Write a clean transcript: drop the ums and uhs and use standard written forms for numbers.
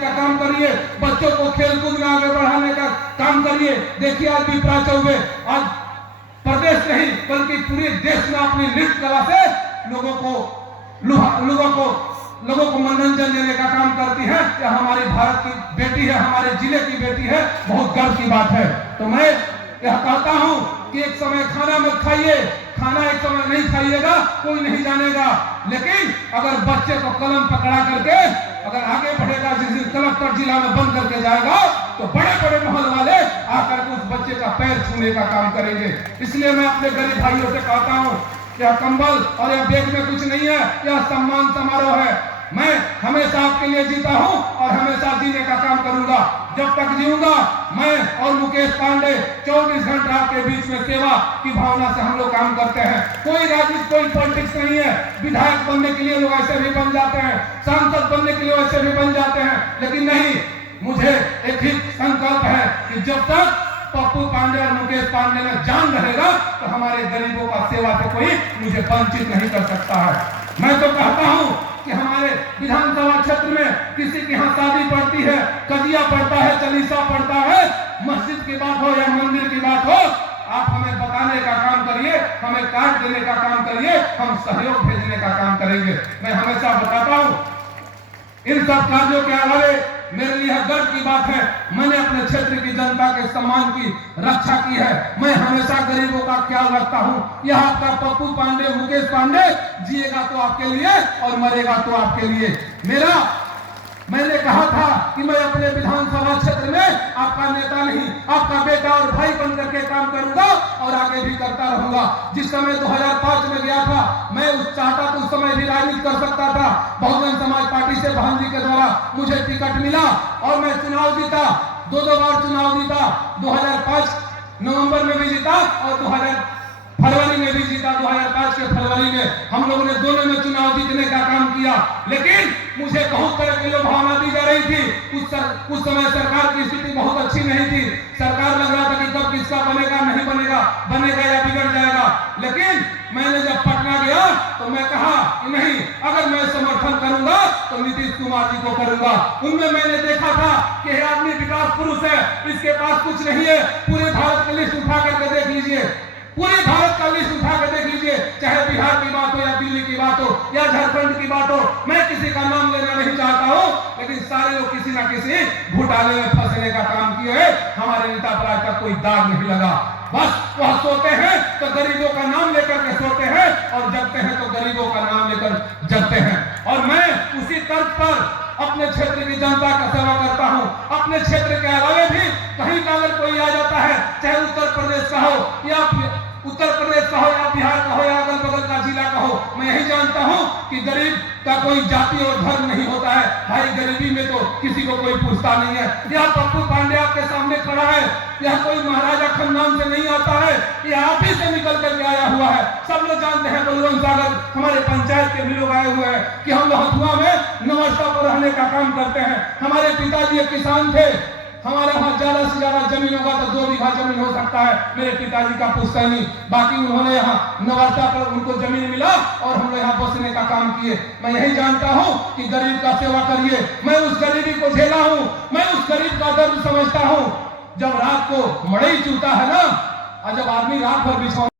का काम करिए, बच्चों को खेलकूद में आगे बढ़ाने का काम करिए। देखिए आज विप्रा चौबे आज प्रदेश नहीं बल्कि पूरे देश में अपनी नृत्य कला से लोगों को मनोरंजन देने का काम करती है। यह हमारी भारत की बेटी है, हमारे जिले की बेटी है, बहुत गर्व की बात है। तो मैं यह कहता हूं कि एक समय खाना मत खाइए, खाना एक समय नहीं खाइएगा, कोई नहीं जानेगा, लेकिन अगर बच्चे को कलम पकड़ा करके अगर आगे बढ़ेगा, जिस दिन कलेक्टर जिला में बंद करके जाएगा तो बड़े बड़े महल वाले आकर के उस बच्चे का पैर छूने का काम करेंगे। इसलिए मैं अपने गरीब भाइयों से कहता हूं, यह कंबल और यह बैग में कुछ नहीं है, यह सम्मान समारोह है। मैं हमेशा आपके लिए जीता हूं और हमेशा जीने का काम करूंगा। जब तक जीऊंगा मैं और मुकेश पांडे 24 घंटा आपके बीच में सेवा की भावना से हम लोग काम करते हैं। कोई राजनीति, कोई पॉलिटिक्स नहीं है। विधायक बनने के लिए लोग ऐसे भी बन जाते हैं, सांसद बनने के लिए ऐसे भी बन जाते हैं, लेकिन नहीं, मुझे एक ही संकल्प है कि जब तक पप्पू पांडे और मुकेश पांडे में जान रहेगा तो हमारे गरीबों का सेवा से कोई मुझे वंचित नहीं कर सकता है। मैं तो कहता हूं कि हमारे विधानसभा क्षेत्र में किसी के यहाँ शादी पड़ती है, कजिया पड़ता है, चालीसा पड़ता है, मस्जिद की बात हो या मंदिर की बात हो, आप हमें बताने का काम करिए, हमें कार्ड देने का काम करिए, हम सहयोग भेजने का काम करेंगे। मैं हमेशा बताता हूं, इन सब कार्यों के अलावे मेरे लिए गर्व की बात है, मैंने अपने क्षेत्र की जनता के सम्मान की रक्षा की है। मैं हमेशा गरीबों का ख्याल रखता हूं। यह आपका पप्पू पांडे, मुकेश पांडे जिएगा तो आपके लिए और मरेगा तो आपके लिए। मैंने कहा था कि मैं अपने विधानसभा क्षेत्र में आपका नेता नहीं, आपका बेटा और भाई बन करके काम करूंगा और आगे भी करता रहूंगा। जिस समय 2005 में गया था, मैं चाहता तो उस समय भी राजनीति कर सकता था। बहुजन समाज पार्टी से बहन जी के द्वारा मुझे टिकट मिला और मैं चुनाव जीता, दो बार चुनाव जीता। 2005 नवंबर में भी जीता और 2000 फरवरी में भी जीता। 2005 के फरवरी में हम लोगों ने दोनों में चुनाव जीतने का काम किया, लेकिन मुझे बहुत तरह की लोभावना दी जा रही थी। उस समय सरकार की स्थिति बहुत अच्छी नहीं थी। सरकार लग रहा था कि कब किसका बनेगा, नहीं बनेगा, बनेगा या बिगड़ जाएगा। लेकिन मैंने जब पटना गया तो मैं कहा कि नहीं, अगर मैं समर्थन करूंगा तो नीतीश कुमार जी को करूंगा। उनमें मैंने देखा था कि यह आदमी विकास पुरुष है, इसके पास कुछ नहीं है। पूरे भारत की लिस्ट उठा करके देख लीजिए, पूरे भारत का लिस्ट उठा कर देख लीजिए, चाहे बिहार की बात हो या दिल्ली की बात हो या झारखंड की बात हो। मैं किसी का नाम लेना नहीं चाहता हूं, लेकिन सारे लोग किसी ना किसी घोटाले में फंसने का काम किए हैं। हमारे नेता पर आज तक कोई दाग नहीं लगा। बस वह सोते हैं तो गरीबों का नाम लेकर के सोते हैं और जगते हैं तो गरीबों का नाम लेकर जगते हैं। और मैं उसी तर्क पर अपने क्षेत्र की जनता का सेवा करता हूं। अपने क्षेत्र के अलावे भी कहीं का अगर कोई आ जाता है, चाहे उत्तर प्रदेश का हो या बिहार का हो या अगल बगल का जिला का हो, मैं यही जानता हूं कि गरीब का कोई जाति और धर्म नहीं होता है। भाई गरीबी में तो किसी को कोई पूछता नहीं है। यह पप्पू पांडे आपके सामने खड़ा है, यह कोई महाराजा खानदान से नहीं आता है, यह आप ही से निकल करके आया हुआ है। सब लोग जानते हैं, बलवंत सागर हमारे पंचायत के भी लोग आए हुए हैं कि हम हथुआ में नवस्था पर रहने का काम करते हैं। हमारे पिताजी एक किसान थे, हमारे वहां ज्यादा से ज्यादा जमीन होगा तो 2 बीघा जमीन हो सकता है मेरे पिताजी का पुश्तैनी। बाकी उन्होंने यहाँ नवर्ता पर उनको जमीन मिला और हम लोग यहाँ बसने का काम किए। मैं यही जानता हूँ कि गरीब का सेवा करिए। मैं उस गरीबी को झेला हूँ, मैं उस गरीब का दर्द समझता हूँ। जब रात को मड़ई चूता है ना, और जब आदमी रात भर बिछौना